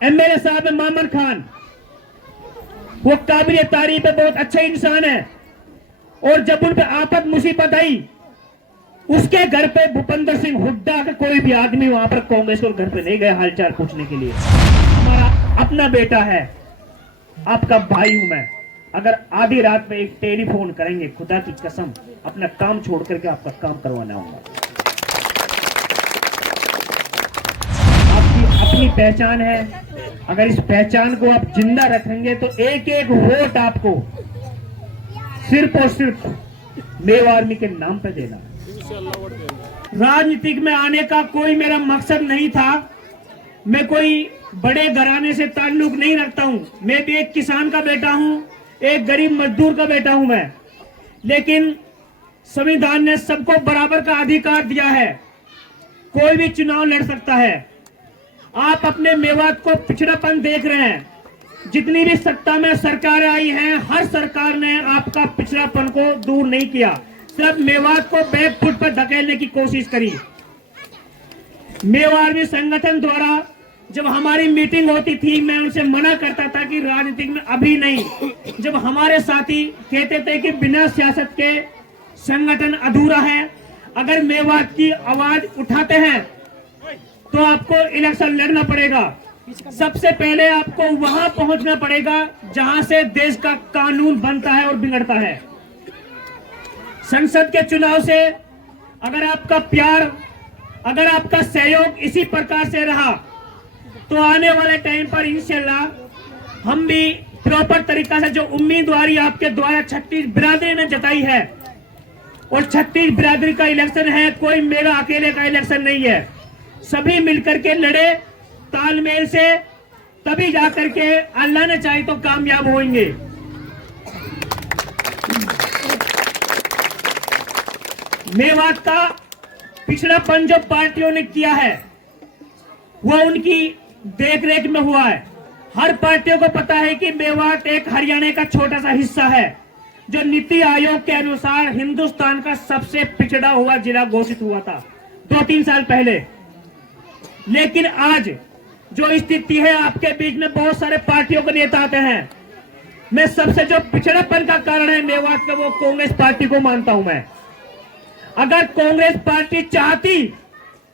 MLA साहब है मामन खान, वो काबिल तारीफ है, बहुत अच्छा इंसान है। और जब उन पे आफत मुसीबत आई, उसके घर पे भूपेंद्र सिंह हुड्डा का कोई भी आदमी वहां पर कांग्रेस के घर पे नहीं गया हालचाल पूछने के लिए। हमारा अपना बेटा है, आपका भाई हूं मैं। अगर आधी रात में एक टेलीफोन करेंगे, खुदा की कसम अपना काम छोड़ करके आपका काम करवाना होगा। आपकी अपनी पहचान है, अगर इस पहचान को आप जिंदा रखेंगे तो एक एक वोट आपको सिर्फ और सिर्फ मेवा आर्मी के नाम पे देना। राजनीतिक में आने का कोई मेरा मकसद नहीं था। मैं कोई बड़े घराने से ताल्लुक नहीं रखता हूं। मैं भी एक किसान का बेटा हूं, एक गरीब मजदूर का बेटा हूं मैं। लेकिन संविधान ने सबको बराबर का अधिकार दिया है, कोई भी चुनाव लड़ सकता है। आप अपने मेवात को पिछड़ापन देख रहे हैं। जितनी भी सत्ता में सरकारें आई हैं, हर सरकार ने आपका पिछड़ापन को दूर नहीं किया, सिर्फ मेवात को बैकफुट पर धकेलने की कोशिश करी। मेवा आर्मी संगठन द्वारा जब हमारी मीटिंग होती थी, मैं उनसे मना करता था कि राजनीतिक में अभी नहीं। जब हमारे साथी कहते थे कि बिना सियासत के संगठन अधूरा है, अगर मेवात की आवाज उठाते हैं तो आपको इलेक्शन लड़ना पड़ेगा। सबसे पहले आपको वहां पहुंचना पड़ेगा जहां से देश का कानून बनता है और बिगड़ता है। संसद के चुनाव से अगर आपका प्यार, अगर आपका सहयोग इसी प्रकार से रहा तो आने वाले टाइम पर इंशाल्लाह हम भी प्रॉपर तरीका से जो उम्मीदवारी आपके द्वारा 36 बिरादरी ने जताई है, और 36 बिरादरी का इलेक्शन है, कोई मेरा अकेले का इलेक्शन नहीं है। सभी मिलकर के लड़े तालमेल से, तभी जाकर के अल्लाह ने चाहे तो कामयाब होंगे। मेवात का पिछड़ापन जो पार्टियों ने किया है वो उनकी देखरेख में हुआ है। हर पार्टियों को पता है कि मेवात एक हरियाणा का छोटा सा हिस्सा है जो नीति आयोग के अनुसार हिंदुस्तान का सबसे पिछड़ा हुआ जिला घोषित हुआ था 2-3 साल पहले। लेकिन आज जो स्थिति है, आपके बीच में बहुत सारे पार्टियों के नेता आते हैं। मैं सबसे जो पिछड़ापन का कारण है मेवात का, वो कांग्रेस पार्टी को मानता हूं मैं। अगर कांग्रेस पार्टी चाहती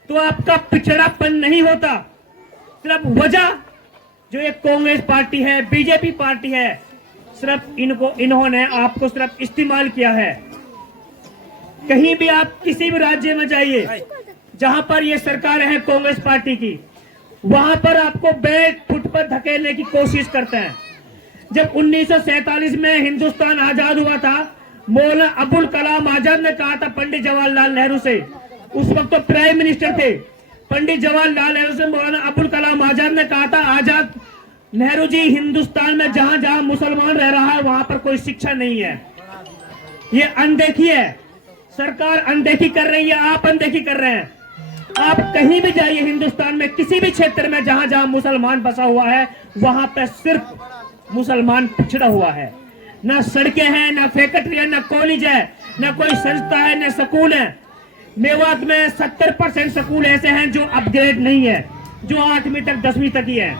तो आपका पिछड़ापन नहीं होता। सिर्फ वजह जो एक कांग्रेस पार्टी है, बीजेपी पार्टी है, सिर्फ इन्होंने आपको सिर्फ इस्तेमाल किया है। कहीं भी आप किसी भी राज्य में जाइए जहां पर ये सरकारें हैं कांग्रेस पार्टी की, वहां पर आपको बैक फुट पर धकेलने की कोशिश करते हैं। जब 1947 में हिंदुस्तान आजाद हुआ था, मौलाना अबुल कलाम आजाद ने कहा था पंडित जवाहरलाल नेहरू से, उस वक्त तो प्राइम मिनिस्टर थे पंडित जवाहरलाल नेहरू से, मौलाना अबुल कलाम आजाद ने कहा था, आजाद नेहरू जी, हिंदुस्तान में जहां जहां मुसलमान रह रहा है वहां पर कोई शिक्षा नहीं है। ये अनदेखी है, सरकार अनदेखी कर रही है, आप अनदेखी कर रहे हैं। आप कहीं भी जाइए हिंदुस्तान में, किसी भी क्षेत्र में जहां जहां मुसलमान बसा हुआ है, वहां पर सिर्फ मुसलमान पिछड़ा हुआ है। ना सड़कें हैं, ना फैक्ट्री है, ना कॉलेज है, ना कोई संस्था है, ना स्कूल है। मेवात में 70% स्कूल ऐसे हैं जो अपग्रेड नहीं है, जो 8वीं तक 10वीं तक ही है।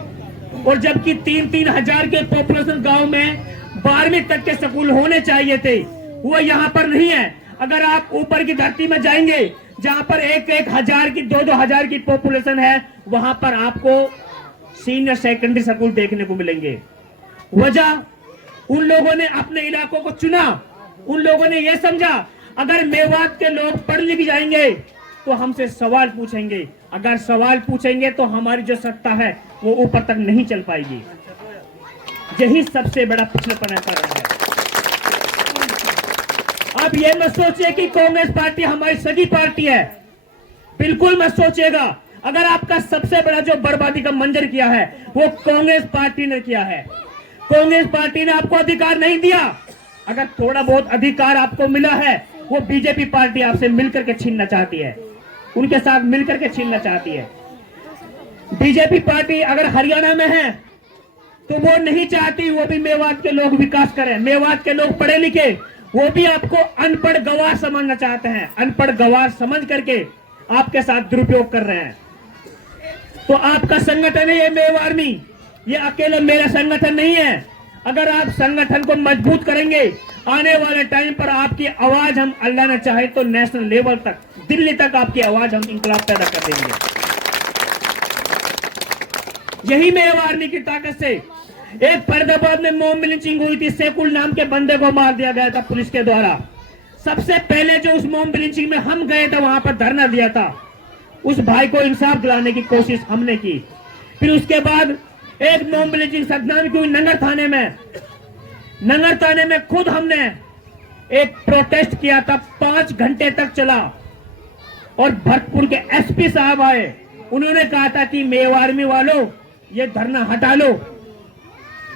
और जबकि 3-3 हजार के पॉपुलेशन गांव में 12वीं तक के स्कूल होने चाहिए थे, वो यहाँ पर नहीं है। अगर आप ऊपर की धरती में जाएंगे जहां पर 1-1 हजार की 2-2 हजार की पॉपुलेशन है, वहां पर आपको सीनियर सेकेंडरी स्कूल देखने को मिलेंगे। वजह, उन लोगों ने अपने इलाकों को चुना, उन लोगों ने यह समझा अगर मेवात के लोग पढ़ लिख जाएंगे तो हमसे सवाल पूछेंगे, अगर सवाल पूछेंगे तो हमारी जो सत्ता है वो ऊपर तक नहीं चल पाएगी। यही सबसे बड़ा पिछड़ापन कर रहा है। आप ये मत सोचिए कि कांग्रेस पार्टी हमारी सगी पार्टी है, बिल्कुल मत सोचिएगा। अगर आपका सबसे बड़ा जो बर्बादी का मंजर किया है वो कांग्रेस पार्टी ने किया है। कांग्रेस पार्टी ने आपको अधिकार नहीं दिया। अगर थोड़ा बहुत अधिकार आपको मिला है, वो बीजेपी पार्टी आपसे मिलकर के छीनना चाहती है, उनके साथ मिलकर के छीनना चाहती है। बीजेपी पार्टी अगर हरियाणा में है तो वो नहीं चाहती वो भी मेवात के लोग विकास करें। मेवात के लोग पढ़े लिखे, वो भी आपको अनपढ़ गवार समझना चाहते हैं। अनपढ़ गवार समझ करके आपके साथ दुरुपयोग कर रहे हैं। तो आपका संगठन है ये मेवा आर्मी, ये अकेले मेरा संगठन नहीं है। अगर आप संगठन को मजबूत करेंगे, आने वाले टाइम पर आपकी आवाज हम अल्लाह न चाहे तो नेशनल लेवल तक, दिल्ली तक आपकी आवाज हम इंकलाब पैदा कर देंगे। यही मेवाड़ आर्मी की ताकत से एक फरीदाबाद में मॉब लिंचिंग हुई थी, सेकुल नाम के बंदे को मार दिया गया था पुलिस के द्वारा। सबसे पहले जो उस मॉब लिंचिंग में हम गए थे, वहां पर धरना दिया था, उस भाई को इंसाफ दिलाने की कोशिश हमने की। फिर उसके बाद एक मॉब लिंचिंग सदनाम की हुई नंगर थाने में। नंगर थाने में खुद हमने एक प्रोटेस्ट किया था, 5 घंटे तक चला और भरतपुर के एसपी साहब आए। उन्होंने कहा था कि मेवाड़ आर्मी वालों ये धरना हटा लो,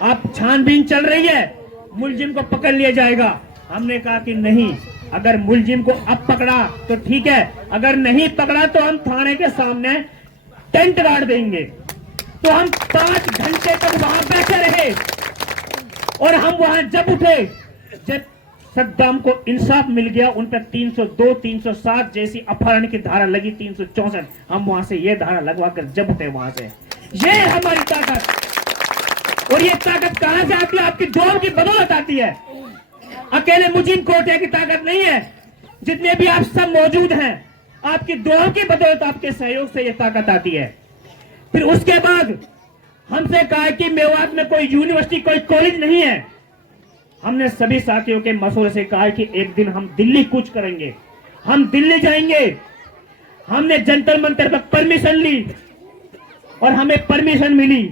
आप छानबीन चल रही है, मुलजिम को पकड़ लिया जाएगा। हमने कहा कि नहीं, अगर मुलजिम को अब पकड़ा तो ठीक है, अगर नहीं पकड़ा तो हम थाने के सामने टेंट गाड़ देंगे। तो हम 5 घंटे तक वहां बैठे रहे और हम वहां जब उठे, जब सद्दाम को इंसाफ मिल गया, उन पर 302, 307 जैसी अपहरण की धारा लगी, 364, हम वहां से ये धारा लगवा कर जब उठे वहां से। ये हमारी ताकत। और ये ताकत कहां से आती है? आपकी दुआओं की बदौलत आती है। अकेले मुजीब कोटे की ताकत नहीं है, जितने भी आप सब मौजूद हैं, आपकी दुआओं की बदौलत, आपके सहयोग से ये ताकत आती है। फिर उसके बाद हमसे कहा कि मेवात में कोई यूनिवर्सिटी, कोई कॉलेज नहीं है। हमने सभी साथियों के मशवरे से कहा कि एक दिन हम दिल्ली कूच करेंगे, हम दिल्ली जाएंगे। हमने जंतर मंतर पर परमिशन ली और हमें परमिशन मिली।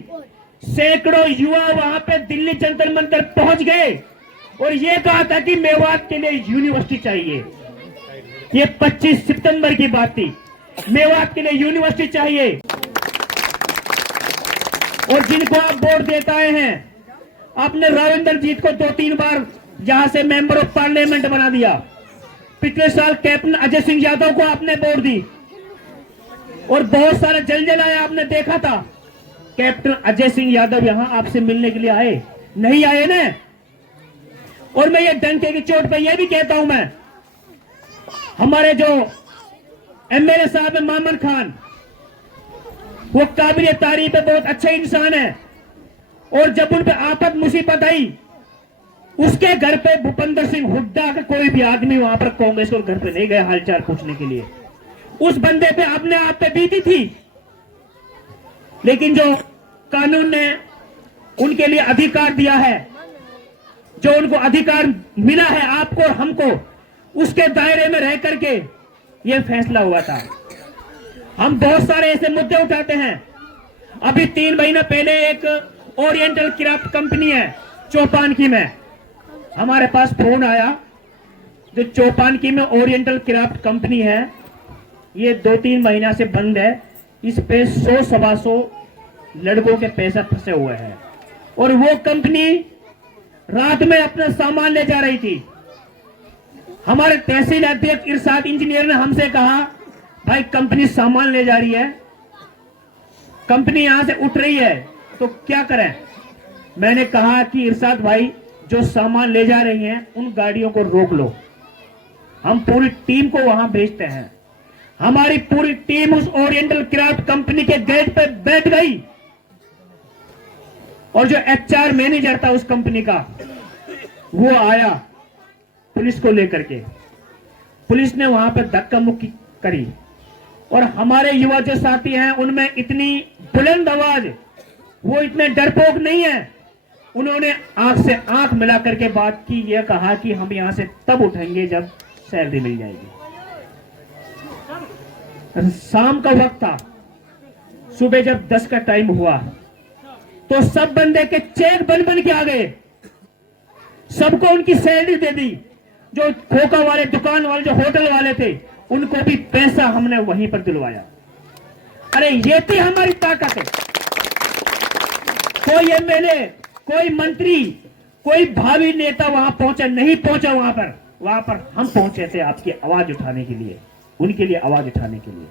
सैकड़ों युवा वहां पे दिल्ली जंतर मंतर पहुंच गए और ये कहा था कि मेवात के लिए यूनिवर्सिटी चाहिए। ये 25 सितंबर की बात थी। मेवात के लिए यूनिवर्सिटी चाहिए। और जिनको आप वोट देते आए हैं, आपने राविंदरजीत को 2-3 बार यहां से मेंबर ऑफ पार्लियामेंट बना दिया। पिछले साल कैप्टन अजय सिंह यादव को आपने वोट दी और बहुत सारे जलजल आए, आपने देखा था। कैप्टन अजय सिंह यादव यहां आपसे मिलने के लिए आए, नहीं आए ना? और मैं ये डंके की चोट पे ये भी कहता हूं, मैं हमारे जो एमएलए साहब है मामन खान, वो काबिल तारीफ है, बहुत अच्छे इंसान है। और जब उन पे आफत मुसीबत आई, उसके घर पे भूपेंद्र सिंह हुड्डा का कोई भी आदमी वहां पर कांग्रेस के घर पे नहीं गया हालचाल पूछने के लिए। उस बंदे पे अपने आप पे बीती थी, लेकिन जो कानून ने उनके लिए अधिकार दिया है, जो उनको अधिकार मिला है आपको और हमको, उसके दायरे में रह करके यह फैसला हुआ था। हम बहुत सारे ऐसे मुद्दे उठाते हैं। अभी 3 महीना पहले एक ओरिएंटल क्राफ्ट कंपनी है चौपानकी में, हमारे पास फोन आया। जो चौपानकी में ओरिएंटल क्राफ्ट कंपनी है, ये 2-3 महीना से बंद है। इस पे 100-125 लड़कों के पैसा फंसे हुए हैं और वो कंपनी रात में अपना सामान ले जा रही थी। हमारे तहसील अध्यक्ष इरशाद इंजीनियर ने हमसे कहा, भाई कंपनी सामान ले जा रही है, कंपनी यहां से उठ रही है, तो क्या करें? मैंने कहा कि इरशाद भाई, जो सामान ले जा रही हैं उन गाड़ियों को रोक लो, हम पूरी टीम को वहां भेजते हैं। हमारी पूरी टीम उस ओरिएंटल क्राफ्ट कंपनी के गेट पे बैठ गई और जो एचआर मैनेजर था उस कंपनी का, वो आया पुलिस को लेकर के। पुलिस ने वहां पर धक्का मुक्की करी और हमारे युवा जो साथी हैं उनमें इतनी बुलंद आवाज, वो इतने डरपोक नहीं है। उन्होंने आंख से आंख मिला करके बात की, यह कहा कि हम यहां से तब उठेंगे जब सैलरी मिल जाएगी। शाम का वक्त था, सुबह जब 10 का टाइम हुआ तो सब बंदे के चेक बन के आ गए, सबको उनकी सैलरी दे दी। जो खोखा वाले, दुकान वाले, जो होटल वाले थे, उनको भी पैसा हमने वहीं पर दिलवाया। अरे ये थी हमारी ताकत है। कोई एमएलए, कोई मंत्री, कोई भावी नेता वहां पहुंचा नहीं, पहुंचा वहां पर हम पहुंचे थे आपकी आवाज उठाने के लिए, उनके लिए आवाज उठाने के लिए।